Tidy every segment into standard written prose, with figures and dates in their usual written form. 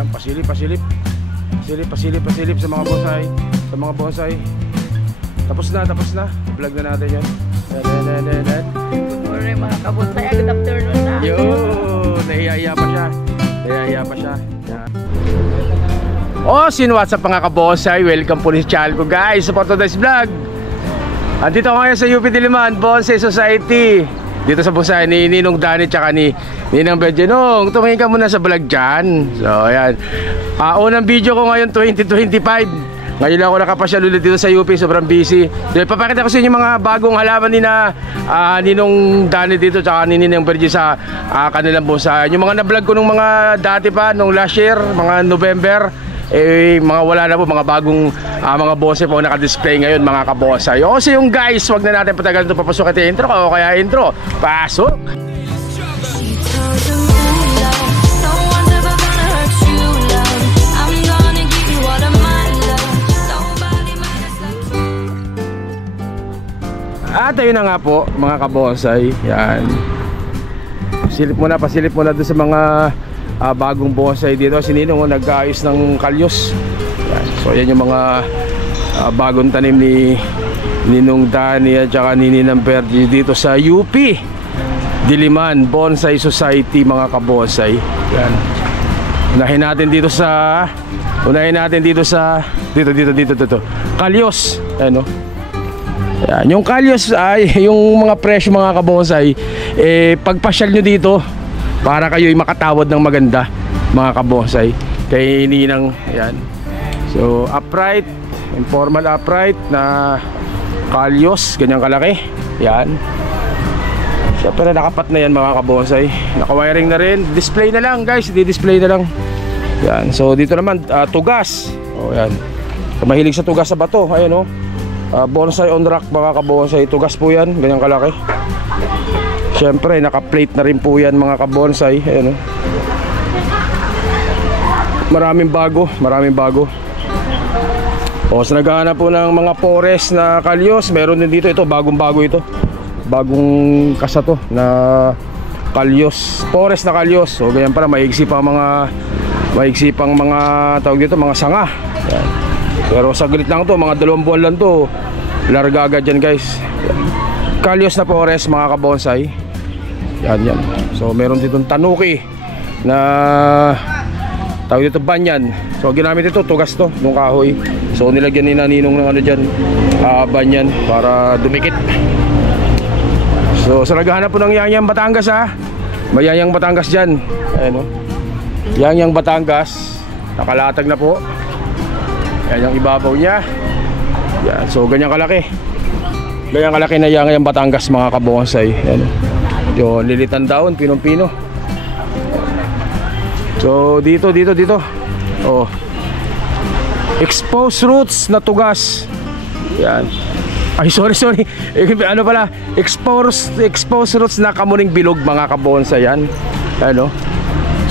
Ayan, pasilip sa mga bonsai. Sa mga bonsai. Tapos na. Vlog na natin yun. Good morning mga kabonsai. Good afternoon na. Yo, nahihiya pa siya. Yan. What's up mga kabonsai? Welcome po sa channel ko guys sa today's vlog. Andito ako ngayon sa UP Diliman Bonsai Society. Dito sa bonsai ni Ninong Danny tsaka ni Ninang Benjenong. Tumingin ka muna sa vlog dyan. So ayan, unang video ko ngayon 2025. Ngayon lang ako nakapasyal ulit dito sa UP. Sobrang busy. Dahil papakita ko sa inyo mga bagong halaman ni na Ninong Danny dito tsaka ni Ninang Benjenong sa kanilang bonsai. Yung mga na-vlog ko nung mga dati pa, nung last year, mga November, mga wala na po, mga bagong mga bonsai po naka-display ngayon mga kabonsai. O so yung guys, wag na natin patagal ito, papasok at intro ko, kaya intro, pasok! At ayun na nga po mga kabonsai, yan. Pasilip muna doon sa mga bagong bonsai dito. Si Ninong nag-aayos ng kalyos. Yan. So yan yung mga bagong tanim ni Ninong Danny at saka ni Ninang Bergie dito sa UP Diliman Bonsai Society mga kabonsai. Yan. Unahin natin dito kalyos. Ano? Yan. Yung kalyos ay yung mga presyo mga kabonsai, pagpasyal nyo dito para kayo'y makatawad ng maganda mga kabonsai kay Ninang. Ayan. So upright, informal upright na kalyos, ganyan kalaki. Ayan. Siyempre nakapat na yan mga kabonsai. Naka-wiring na rin. Display na lang guys, di-display na lang. Ayan. So dito naman tugas. O ayan. Mahilig sa tugas sa bato. Ayan o. Bonsai on rack mga kabonsai. Tugas po yan, ganyan kalaki. Siyempre naka-plate na rin po yan mga kabonsai. Ayan o. Maraming bago. O so naghahanap po ng mga forest na kalyos. Meron din dito, ito bagong-bago ito. Bagong kasa to na kalyos, forest na kalyos. So ganyan para maigsi pang mga tawag dito, mga sanga. Ayan. Pero saglit lang to, mga 2 buwan lang to, larga agad yan guys. Kalyos na forest mga kabonsai. Yan. So meron ditong tanuki na tawag dito banyan. So ginamit ito, tugas to, nung kahoy. So nilagyan ni Ninong ng ano dyan, banyan para dumikit. So sa naghahanap po ng Yangyang Batangas may Yangyang Batangas dyan. Ayan o, Yangyang Batangas, nakalatag na po. Yan yung ibabaw niya. Yan. So ganyan kalaki na Yangyang Batangas mga kabonsai. Yan. Yung lilitan daon, pinong-pino. So dito. Oh. Exposed roots na tugas. Yan. Ay sorry. Ano pala? Exposed roots na kamuning bilog mga kabonsai yan. Ano?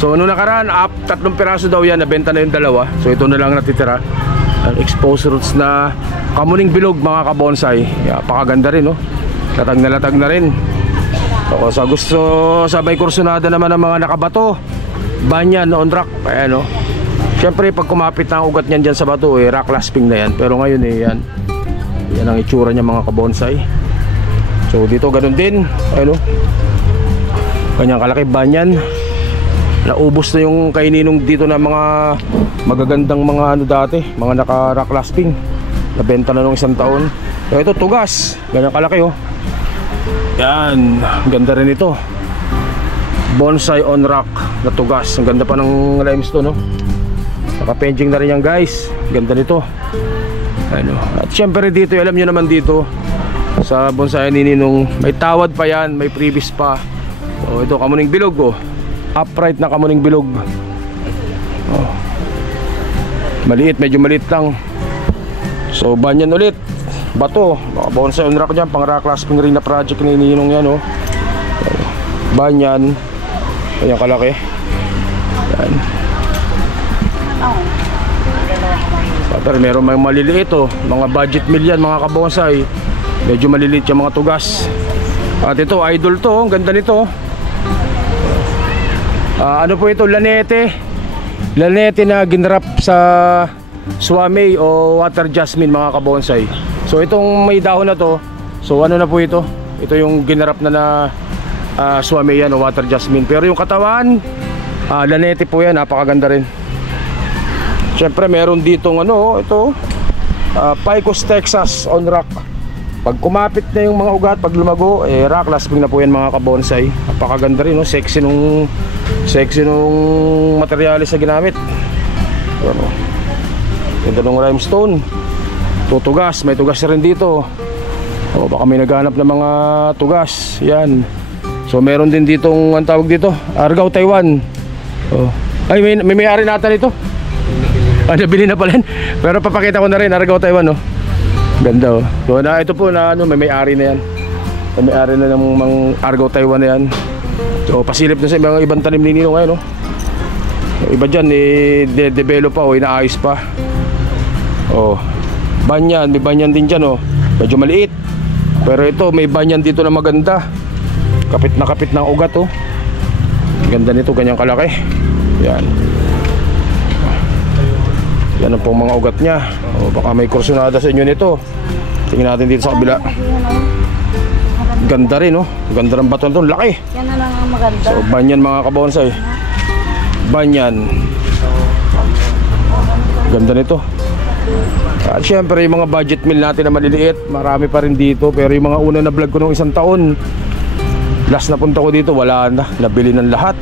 So nung nakaraan, 3 piraso daw yan, nabenta na yung 2. So ito na lang natitira. Exposed roots na kamuning bilog mga kabonsai. Pakaganda rin, no? Latag na rin. So, sa gusto sa may kursunada naman ng mga nakabato, banyan on rock. Ayan, no? Siyempre pag kumapit na ang ugat niyan dyan sa bato, rock clasping na yan. Pero ngayon yan ang itsura niya mga kabonsai. So dito ganun din. Ayan, no? Kanyang kalaki banyan. Naubos na yung kay Ninong dito na mga magagandang mga ano dati, mga naka-rock clasping. Nabenta na nung 1 taon. So ito tugas, ganyan kalaki oh. Yan, ganda rin ito. Bonsai on rock na tugas. Ang ganda pa ng limestone, no? Naka-painting na rin yan guys. Ganda nito. Ano. At syempre dito, alam nyo naman dito sa bonsai ni Ninong, may tawad pa yan, may previous pa. So ito kamuning bilog oh. Upright na kamuning bilog. Oh. Medyo maliit lang. So banyan ulit. Bato, mga bonsai on rock dyan, pang rock clasping rin na project ni Ninong yan oh. Banyan. Ayan kalaki. Yan. Pero meron may maliliit oh, mga budget meal yan mga kabonsai. Medyo maliliit yung mga tugas. At ito, idol to, ang ganda nito. Ano po ito, Lanete Lanete na ginrap sa swame o water jasmine mga kabonsay. So itong may dahon na to, so ano na po ito? Ito yung ginrap na swame yan o water jasmine. Pero yung katawan, lanete po yan, napakaganda rin. Siyempre meron ditong ano, ito Picos Texas on rock. Pag kumapit na yung mga ugat, pag lumago, rock lasting na po yan mga kabonsay. Napakaganda rin, no? Sexy nung materialis na ginamit. Ano? Ganda nung limestone. Tutugas, may tugas rin dito. Baka may naghanap ng mga tugas. Yan. So meron din ditong, ang tawag dito, Argao, Taiwan. Ay, may ari nata nito. Nabili na pala yan. Pero papakita ko na rin, Argao, Taiwan, no? Ganda, oh. So ito po na ano, may-ari na yan. May-ari na ng mga Argao, Taiwan na yan. So pasilip na sa mga ibang tanim ni Ninong ngayon, no? Iba dyan, de-develop pa, inaayos pa. Banyan, may banyan din dyan, medyo maliit. Pero ito, may banyan dito na maganda. Kapit na kapit ng ugat, Ganda nito, ganyang kalaki. Yan. Yan ang pong mga ugat niya. Baka may kursunada sa inyo nito. Tingnan natin dito sa kabila. Ganda rin, Ganda ng bato nito, laki. Yan na lang ang maganda. So, banyan mga kabonsay. Banyan. Ganda nito. At syempre yung mga budget meal natin na maliliit, marami pa rin dito. Pero yung mga una na vlog ko nung isang taon, last na punta ko dito, wala na. Nabili ng lahat.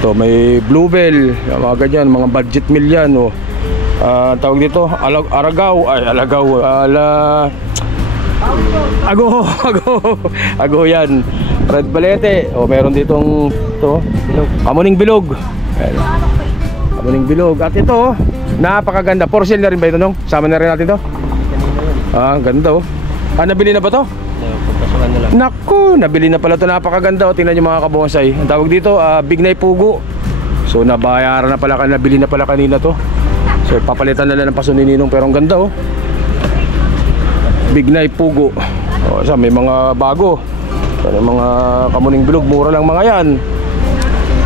Ito, may bluebell, mga ganyan, mga budget meal yan, tawag dito, Ago yan. Red balete. Meron ditong ito, Kamuning bilog. Kamuning bilog. At ito, napakaganda. For sale na rin ba ito, Nong? Sama na rin natin to. Ganda, nabili na ba to? Naku, nabili na pala ito. Napakaganda, tingnan nyo mga kabonsay. Ang tawag dito, Bignay Pugo. So nabayaran na pala, nabili na pala kanina to. So papalitan na lang ng paso ni Ninong. Pero ang ganda, Bignay Pugo. May mga bago. May mga Kamuning bilog, mura lang mga yan.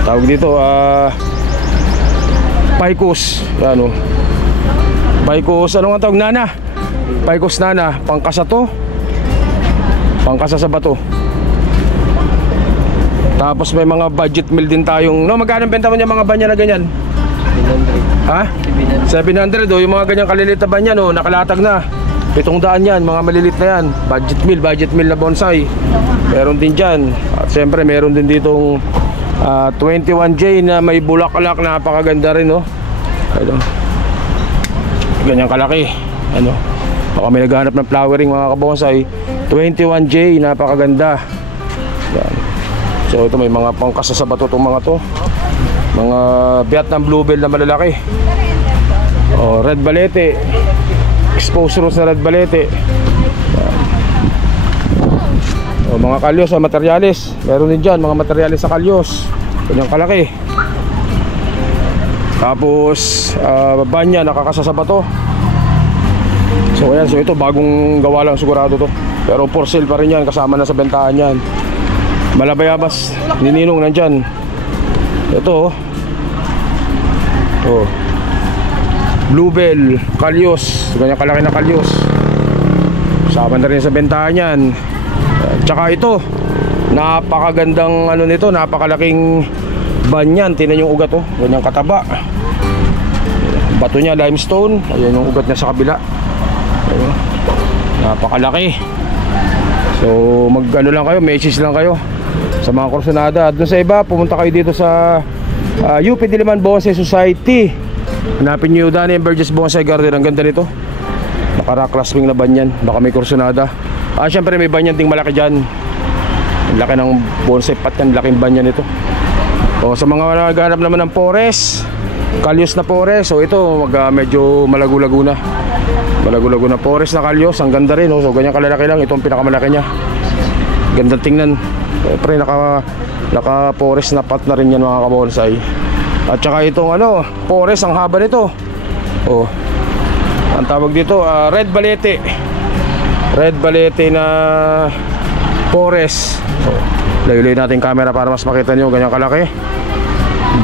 Tawag dito, Picos. Yan, Picos, ano nga tawag? Nana. Picos Nana, pangkasa to. Pangkasa sa bato. Tapos may mga budget meal din tayong, magkano benta mo niya mga banya na ganyan? 700. 700, yung mga ganyang kalilit na banya, nakalatag na. 700 yan, mga malilit na yan. Budget meal na bonsai. Meron din dyan. At siyempre meron din ditong 21J na may bulaklak, napakaganda rin, Ganyang kalaki. Baka may naghahanap ng flowering mga kabonsai. 21J, napakaganda. Yan. So ito may mga pangkasa sa bato itong mga to. Mga Vietnam bluebell na malalaki. Red balete. Exposed rose na red balete. Yan. Mga kalyos, materialis. Meron din dyan mga materialis sa kalyos. Ganyang kalaki. Tapos banya nakakasa sa bato. So ayan, so ito bagong gawa lang sigurado to. Pero for sale pa rin yan, kasama na sa bentahan yan. Malabayabas ni Ninong nandyan. Ito bluebell, kalyos. Ganyan kalaki na kalyos. Kasama na rin sa bentahan yan. Tsaka ito, napakagandang nito, napakalaking banyan. Tingnan yung ugat, ganyang kataba. Bato niya limestone. Ayan yung ugat niya sa kabila. Ayan. Napakalaki. So lang kayo, message lang kayo sa mga kursunada. At dun sa iba, pumunta kayo dito sa UP Diliman Bonsai Society. Hanapin nyo Danny and Burgess Bonsai Garden. Ang ganda nito, naka-rock clasping na banyan. Baka may kursunada. Syempre may banyan ting malaki dyan. Ang laki ng bonsai pat yan, laking banyan nito. Sa mga naghanap naman ng forest, kalyos na forest, so ito medyo malago-lago na. Malago-lago na forest na kalyos, ang ganda rin, so ganyan kalalaki lang. Ito ang pinakamalaki niya, ganda tingnan. Siyempre naka forest na pat na rin yan mga kabonsai. At saka itong forest, ang haba nito. Ang tawag dito, red balete. Red balete na forest. Layo-layo natin camera para mas makita nyo, ganyan kalaki.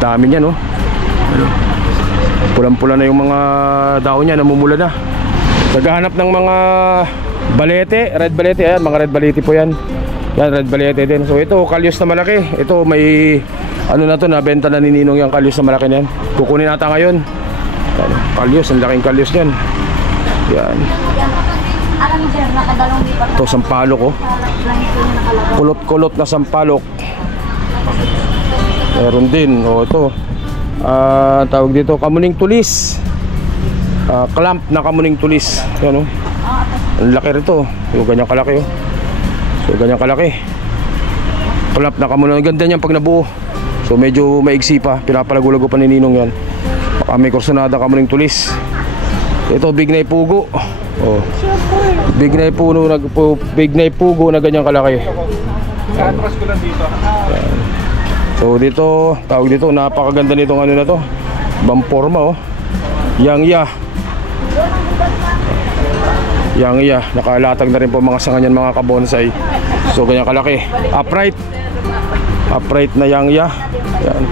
Dami niya, Pulang-pula na yung mga daon niya, namumula na. Naghahanap ng mga balete, red balete. Ayan, mga red balete po yan. Yan, red balete din. So ito, kalyos na malaki. Ito may ano na to, nabenta na ni Ninong yung kalyos na malaki na yan. Kukunin nata ngayon. Yan, kalyos, ang laking kalyos yan. Yan. Ito, sampalok oh. Kulot-kulot na sampalok. Meron din. O ito, tawag dito, kamuning tulis. Clamp na kamuning tulis. Yan oh. Ang laki rito. So, ganyan kalaki oh. So, ganyan kalaki. Clamp na kamuning. Ganda niyan pag nabuo. So, medyo maigsi pa. Pinapalagulago pa ni Ninong yan. Baka may kursonada kamuning tulis. Ito, big na ipugo. Oh. Big na ipugo na ganyan kalaki. Yan. So dito, tawag dito, napakaganda nitong ano na to. Bamporma oh. Yang ya, nakalatag na rin po mga sanga niyan mga kabonsai. So ganyan kalaki. Upright na yang ya. Yan.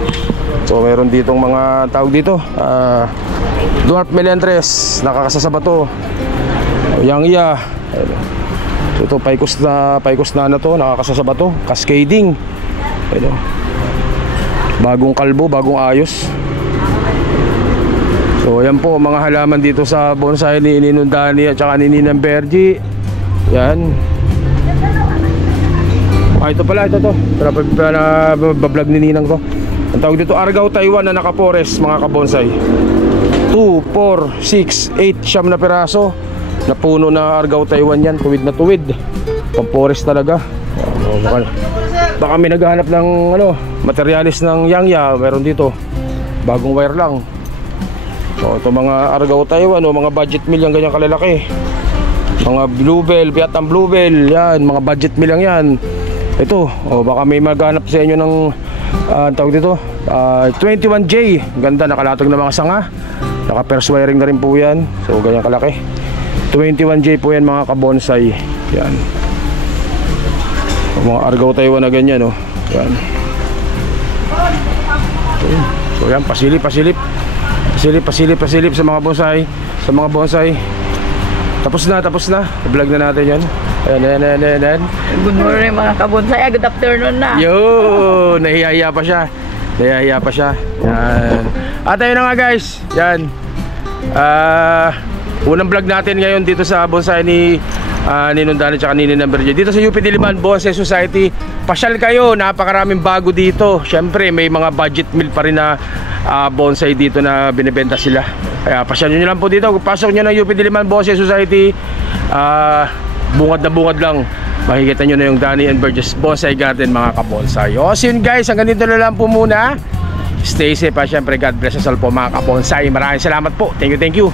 So meron ditong mga tawag dito, dwarf melendres, nakakasasaba to. Yang ya. So ito paikos na to, nakakasasaba to, cascading. Ito. Bagong kalbo, bagong ayos. So ayan po mga halaman dito sa bonsai ni Ninong Dani at saka ni Ninang Bergie. Yan. Ito pala, ito to. Bablog ni Ninang to. Ang tawag dito, Argao Taiwan na nakapores mga kabonsai. 2, 4, 6, 8 siyam na piraso. Napuno na Argao Taiwan yan. Tuwid na tuwid. Pampores talaga. Baka may naghahanap ng ano, materialis ng Yangya. Meron dito. Bagong wire lang. So ito mga Argao Taiwan o mga budget mill yung ganyan kalalaki. Mga bluebell, Vietnam bluebell. Yan, mga budget mill lang yan. Ito, baka may maghanap sa inyo ng tawag dito, 21J. Ganda, nakalatag na mga sanga. Naka-pers wiring na rin po yan. So ganyan kalaki. 21J po yan mga kabonsai. Yan. Mga Argao Taiwan na ganyan oh. Yan. So yan, pasilip sa mga bonsai. Sa mga bonsai. Tapos na. I-vlog na natin yan. Ayan. Good morning mga kabonsay. Good afternoon na. Yo, nahihiya pa siya. Yan. At ayun na nga guys. Yan. Unang vlog natin ngayon dito sa bonsai ni Ninong Dani at ni Ninang Bergie. Dito sa UP Diliman Bonsai Society. Pasyal kayo, napakaraming bago dito. Syempre may mga budget meal pa rin na bonsai dito na binibenta sila. Kaya pasyal nyo lang po dito. Pasok nyo ng UP Diliman Bonsai Society. Bungad na bungad lang. Makikita nyo na yung Dani and Bergie's Bonsai Garden mga kabonsai. So yun guys, hanggang dito na lang po muna. Stay safe pa syempre. God bless us all po mga kabonsai. Maraming salamat po. Thank you.